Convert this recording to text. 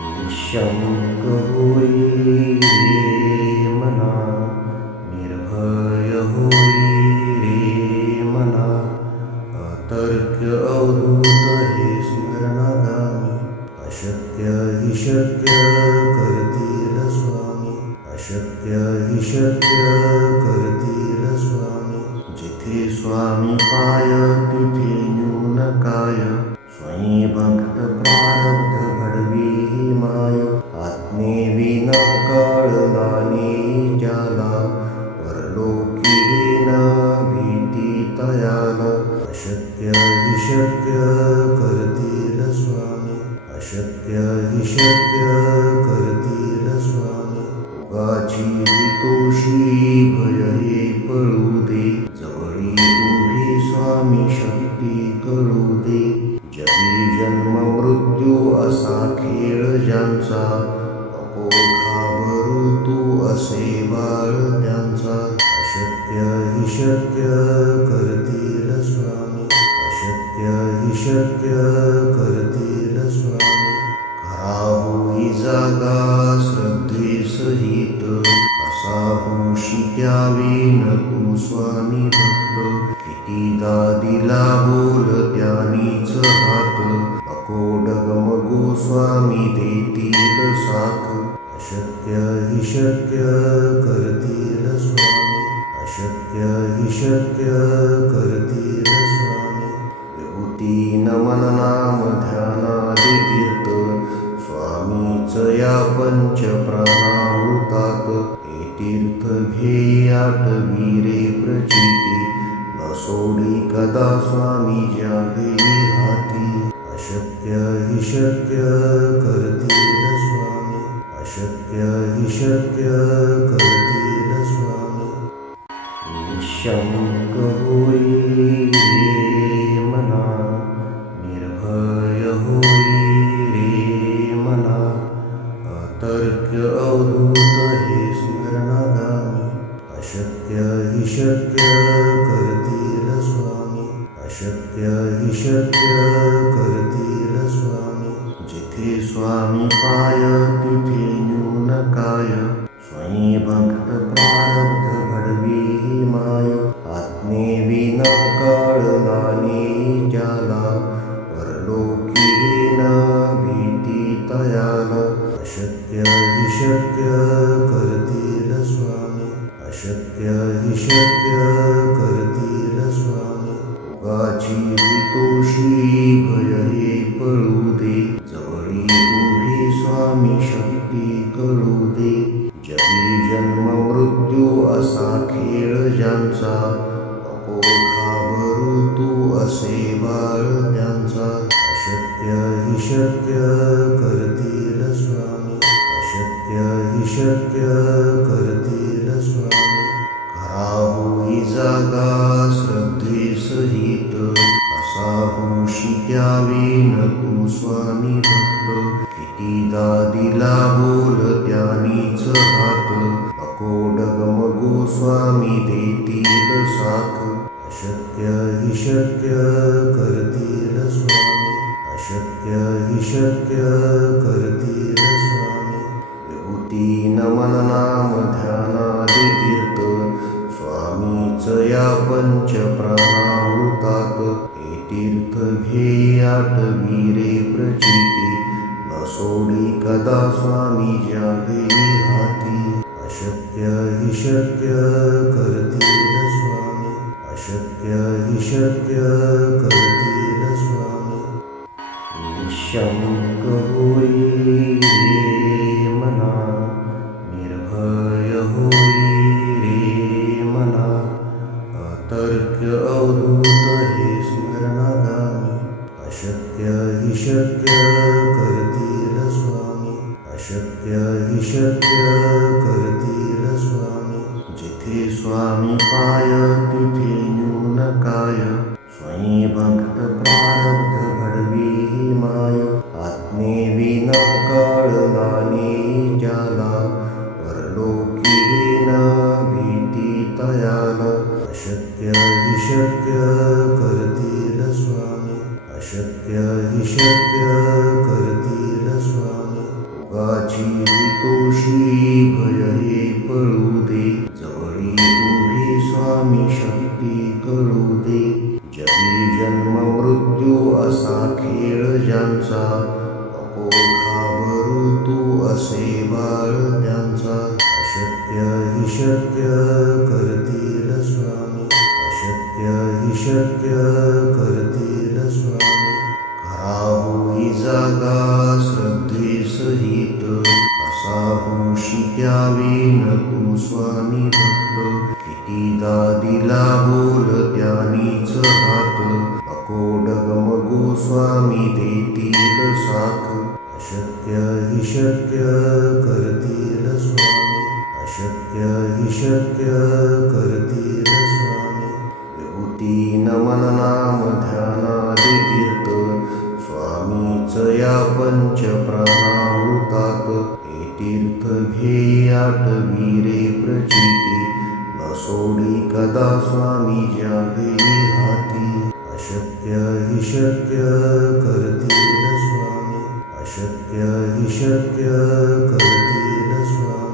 निःशंक होई रे मना, निर्भय होई रे मना, अतर्क्य अवधूत हे स्मरणागामी, अशक्य हि शक्य करतील स्वामी, अशक्य हि शक्य करतील स्वामी. जिथे स्वामी पाय तिथे न्यून काय, स्वयं भक्त प्रारब्ध घडवी ही माय. आज्ञेविना कळणाने ज्याला, परलोकी न भीती तयाला. अशक्य हि शक्य करतील स्वामी, अशक्य हि शक्य करतील स्वामी. उगाची तोषी भय हे पळू दे, जवळी उभी स्वामी शक्ती कळू दे. जगी जन्म मृत्यू असा खेळ ज्यांचा, नको घाबरू तू असे बाळ त्यांचा. अशक्य हि शक्य करतील स्वामी, अशक्य हि शक्य करतील स्वामी. खरा होई जागा श्रद्धे सहित, असा होशी द्यावी न तू स्वामी भक्त. कितीदा दिला बोल त्यानीच हात, नको डगमगू स्वामी देतील साथ. अशक्य हि शक्य करतील स्वामी, अशक्य हि शक्य करतील स्वामी. विभूती नमन नाम ध्यानादि तीर्थ, स्वामीच या पंच प्राणामृतात. हे तीर्थ घेई आठवी रे प्रचिती, न सोडी कदा स्वामी ज्या घेई हाती. अशक्य हि शक्य करतील स्वामी, अशक्य हि शक्य करतील स्वामी. निःशंक होई रे मना, निर्भय होई रे मना, अतर्क्य अवधूत हे स्मरणागामी. अशक्य हि शक्य करतील स्वामी, अशक्य हि शक्य करतील स्वामी. जिथे स्वामी पाय तिथे न्यून काय, स्वयं भक्त प्रारब्ध घडवी ही माय. आज्ञेविना कळणाने ज्याला, परलोकी न भीती तयाला. अशक्य हि शक्य करतील स्वामी, अशक्य हि शक्य करतील स्वामी. उगाची तोषी भय हे पळू दे, जवळी उभी स्वामी शक्ती कळू दे. जगी जन्म मृत्यू असा खेळ ज्यांचा, नको घाबरू तू असे बाळ त्यांचा. अशक्य हि शक्य करतील स्वामी, अशक्य हि शक्य करतील स्वामी. खरा होई जागा श्रद्धे सहित, असा होशी द्यावी न तू स्वामी भक्त. कितीदा दिला बोल त्यानीच हात, नको डगमगू स्वामी देतील साथ. अशक्य हि शक्य करतील स्वामी, अशक्य हि शक्य करतील स्वामी. विभूती नमन नाम ध्यानादि तीर्थ, स्वामीच या पंच प्राणामृतात. हे तीर्थ घेई आठवी रे प्रचिती, न सोडी कदा स्वामी ज्या घेई हाती. अशक्य हि शक्य करतील स्वामी, अशक्य हि शक्य करतील स्वामी. निःशंक होई रे मना, निर्भय होई रे मना, अतर्क्य अवधूत हे स्मरणागामी. अशक्य हि शक्य करतील स्वामी, अशक्य हि शक्य करतील स्वामी. जिथे स्वामी पाय तिथे न्यून काय, स्वयं भक्त प्रारब्ध घडवी ही माय. आज्ञेविना कळणाने ज्याला, परलोकी न भीती तयाला. अशक्य हि शक्य करतील स्वामी, अशक्य हि शक्य करतील स्वामी. जगाची हितोषी भय हे पळू दे, जवळी उभी स्वामी शक्ती कळू दे. जगी जन्म मृत्यू असा खेळ ज्यांचा, नको घाबरू तू असे बाळ त्यांचा. अशक्य हि शक्य करतील स्वामी, अशक्य हि शक्य करतील स्वामी. खरा होई जागा श्रद्धे सहित, असा होशी द्यावे न तू स्वामी भक्त. कितीदा दिला बोल त्यानीच हात, नको डगमगू स्वामी देतील साथ. अशक्य हि शक्य करतील स्वामी, अशक्य हि शक्य करतील स्वामी. विभूती नमन नाम ध्यानादि तीर्थ, स्वामीच या पंच प्राणामृतात. हे तीर्थ घे आठवी रे प्रचिती, न सोडी कदा स्वामी ज्यावे हाती. अशक्य हि शक्य करतील स्वामी, अशक्य हि शक्य करतील स्वामी.